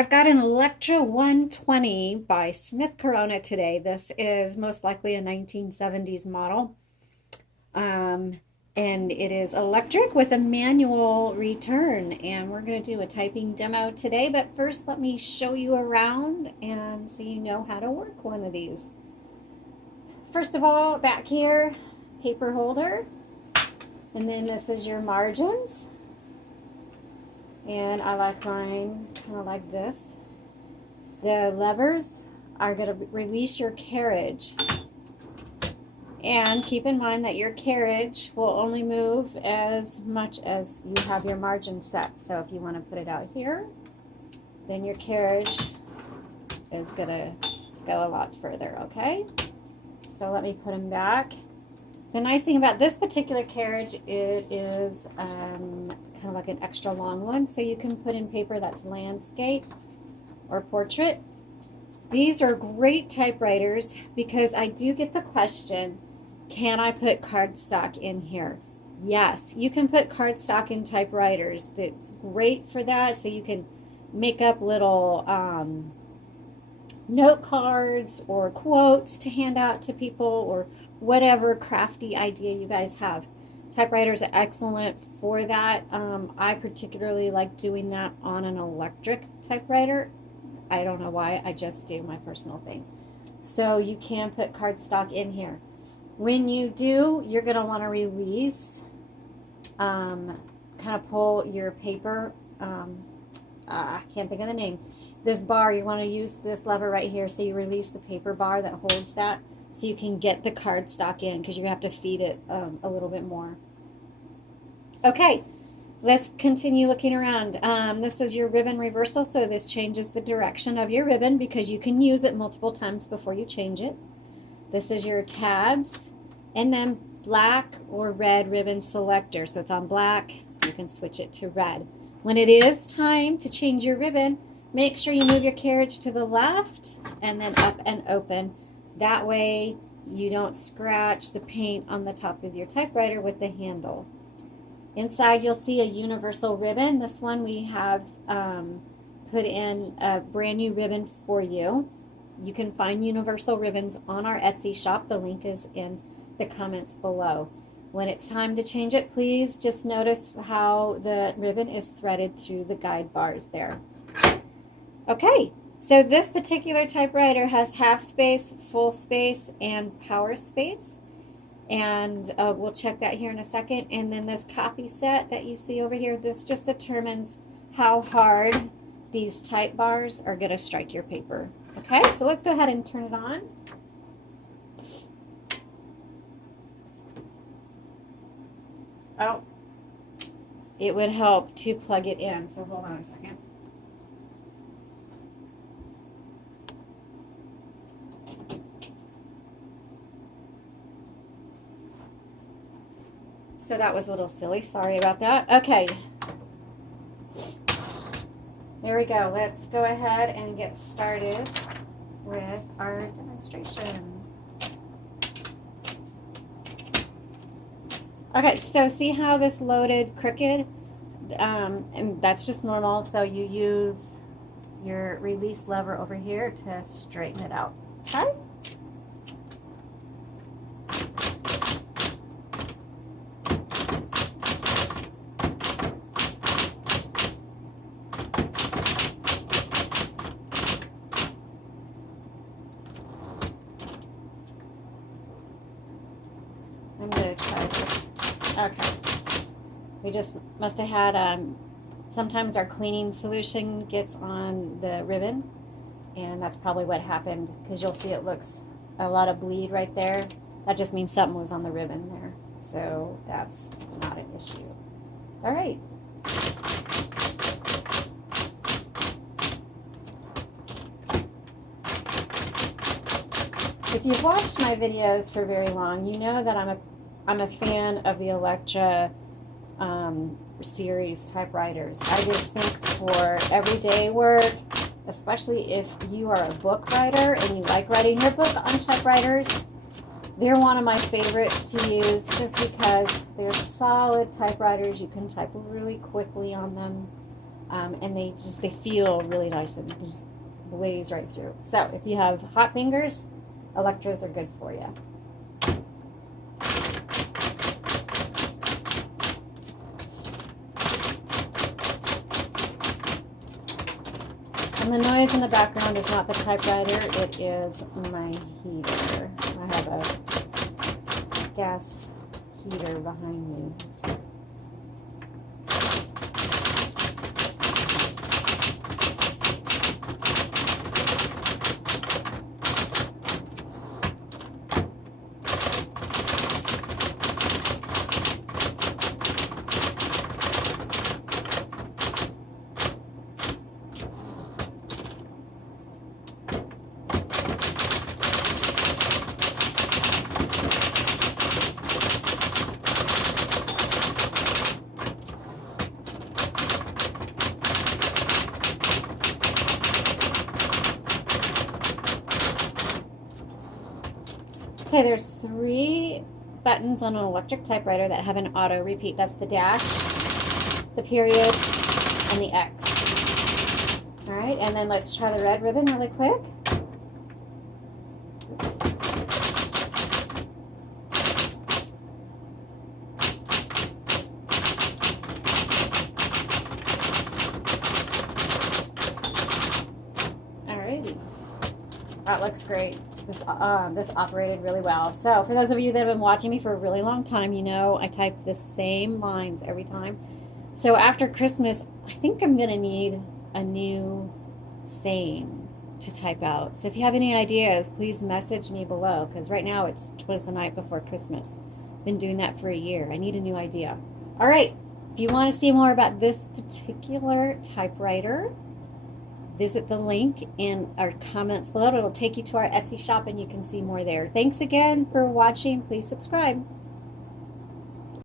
I've got an Electra 120 by Smith Corona today. This is most likely a 1970s model. Um, and it is electric with a manual return. And we're going to do a typing demo today. But first, let me show you around and so you know how to work one of these. First of all, back here, paper holder. And then this is your margins. And I like mine kind of like this. The levers are going to release your carriage. And keep in mind that your carriage will only move as much as you have your margin set. So if you want to put it out here, then your carriage is going to go a lot further, okay? So let me put them back. The nice thing about this particular carriage, it is kind of like an extra long one, so you can put in paper that's landscape or portrait. These are great typewriters because I do get the question, can I put cardstock in here? Yes, you can put cardstock in typewriters. It's great for that, so you can make up little note cards or quotes to hand out to people or whatever crafty idea you guys have. Typewriters are excellent for that. I particularly like doing that on an electric typewriter. I don't know why, I just do, my personal thing. So you can put cardstock in here. When you do, you're going to want to release, kind of pull your paper, I can't think of the name. This bar, you want to use this lever right here so you release the paper bar that holds that so you can get the cardstock in because you're going to have to feed it a little bit more. Okay, let's continue looking around. This is your ribbon reversal, so this changes the direction of your ribbon because you can use it multiple times before you change it. This is your tabs, and then black or red ribbon selector. So it's on black, you can switch it to red. When it is time to change your ribbon, make sure you move your carriage to the left and then up and open. That way you don't scratch the paint on the top of your typewriter with the handle. Inside you'll see a universal ribbon. This one we have put in a brand new ribbon for you. You can find universal ribbons on our Etsy shop. The link is in the comments below. When it's time to change it, please just notice how the ribbon is threaded through the guide bars there. Okay, so this particular typewriter has half space, full space, and power space. And we'll check that here in a second. And then this copy set that you see over here, this just determines how hard these type bars are going to strike your paper. Okay, so let's go ahead and turn it on. Oh, it would help to plug it in, so hold on a second. So that was a little silly, sorry about that. Okay, there we go. Let's go ahead and get started with our demonstration. Okay, so see how this loaded crooked? And that's just normal, so you use your release lever over here to straighten it out. Okay? I'm going to try this. Okay. We just must have had, sometimes our cleaning solution gets on the ribbon, and that's probably what happened, because you'll see it looks a lot of bleed right there. That just means something was on the ribbon there. So that's not an issue. All right. If you've watched my videos for very long, you know that I'm a fan of the Electra series typewriters. I just think for everyday work, especially if you are a book writer and you like writing your book on typewriters, they're one of my favorites to use just because they're solid typewriters. You can type really quickly on them. and they feel really nice and just blaze right through. So if you have hot fingers, Electras are good for you. And the noise in the background is not the typewriter, it is my heater. I have a gas heater behind me. Okay, there's 3 buttons on an electric typewriter that have an auto repeat. That's the dash, the period, and the X. All right, and then let's try the red ribbon really quick. Oops. All righty, that looks great. This operated really well. So for those of you that have been watching me for a really long time, you know I type the same lines every time. So after Christmas, I think I'm going to need a new saying to type out. So if you have any ideas, please message me below, because right now it's "'Twas the night before Christmas." Been doing that for a year. I need a new idea. All right, if you want to see more about this particular typewriter, visit the link in our comments below. It'll take you to our Etsy shop and you can see more there. Thanks again for watching. Please subscribe.